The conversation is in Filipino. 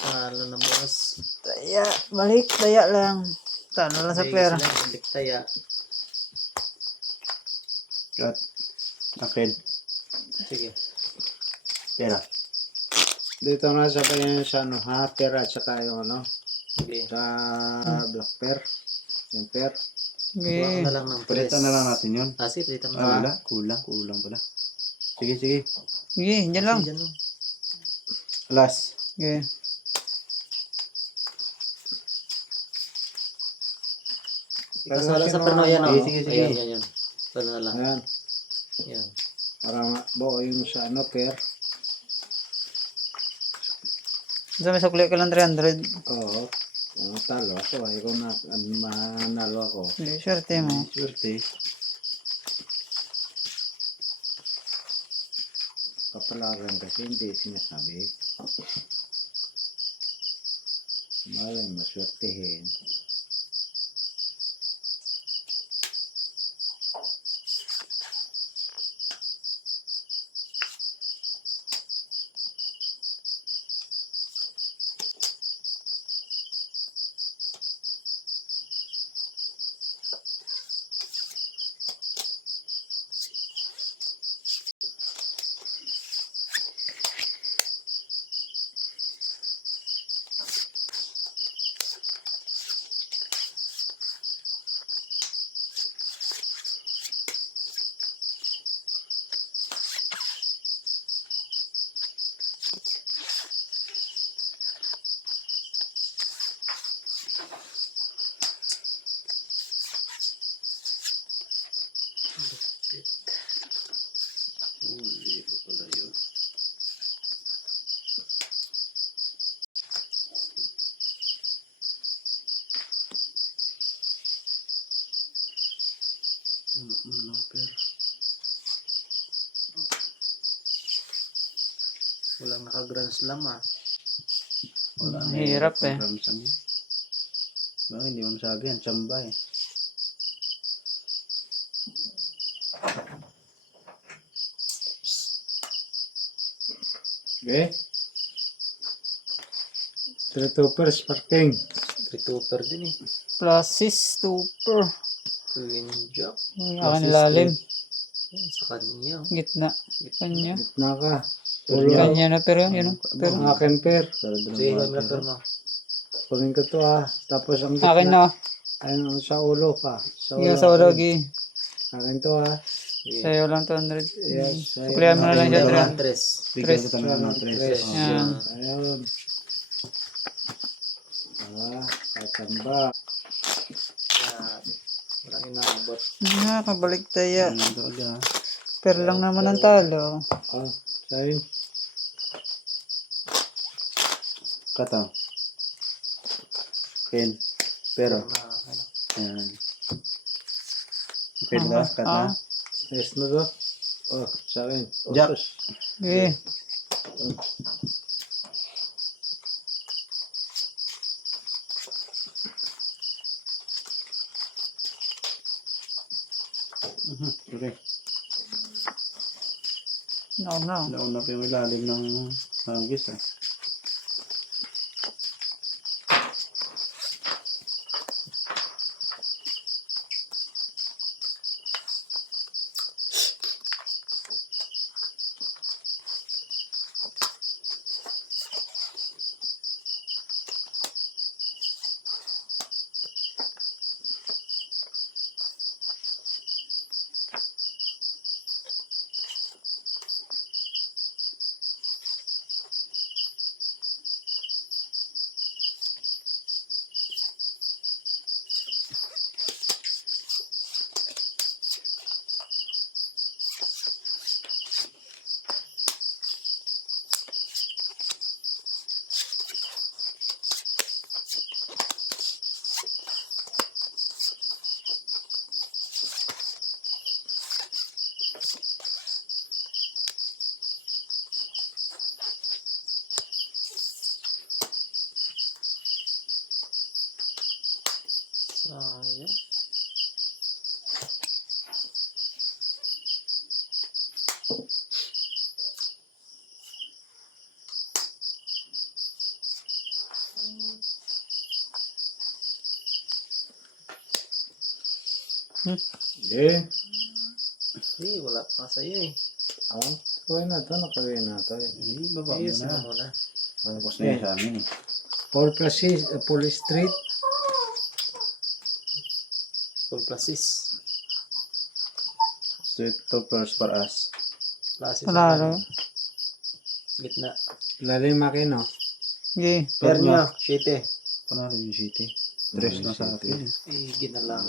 Talo na boss. Taya, balik, taya lang. Talo lang sa pera. Balik taya. Cut. Akin. Sige. Pera. Dito na sa kanya sa ano, ha? Pera at saka yung ano, Sige. sa black pear. Yung pear. Kuha ko Okay. na lang ng Palitan na lang natin yun. Sige, palitan mo na Ah, lang. wala. Kulang pala. Sige, sige. Sige, dyan lang. Dyan lang. Last. Okay. Ikasala sa perno yan. Sige, sige, sige. Ayan. Perno na lang. Ayan. Ayan. Para mabuo yung sa ano, pear. So, may sukli ka lang 300. Oo. Talo ako. Ikaw na, manalo ako. Hindi, swerte mo. Swerte. Kapalaran kasi hindi sinasabi. Malay mo, swertehin. Huli ko pala yun. Ano, pera. Walang naka-grand slam ah. Wala. Hirap eh. Bakit hindi mo masabi yan? Tsamba eh. Okay? 3-2 parking. 3-2 din eh. Pluses, super. Queen Jack. Akin lalim. Sa kanya. Gitna. Kanya. Gitna ka. Kanya na pero yun. Pero Ang akin pear. Sige, kami na perno. Kunin ko to Tapos ang akin gitna. na. Ayun, sa ulo ka. Yung sa ulo, gi. Akin to Sa'yo lang 200. Yes. Suklihan mo na lang siya, Dalawa, 300. tres. Bigyan kita ng ano, Tres. tres. Yan. Ayun. Katamba. Grabe. Walang inaabot. Nakabalik taya. Ano talaga? Pero lang naman ang talo. Sa'yo. Kata. Ken. Pero. Ano. Yan. Okay na? Kata. Yes na to. Sa'yo. Jack. Okay. Okay. No. Nauna pa yung ilalim ng hagis Sayang. Eh, Wala pa sa'yo eh. oh, kawin na to, nakawin na to. Baba mo Ayos na. mo muna. Tapos na yun sa amin. Paul Placis, Paul Street. Full plasis. Street toppers for us. Plasis. Klaro. Gitna. Lalim makino. Sige. Pernyo, 7. Panalo yung city. 3 na sa akin. Gina lang.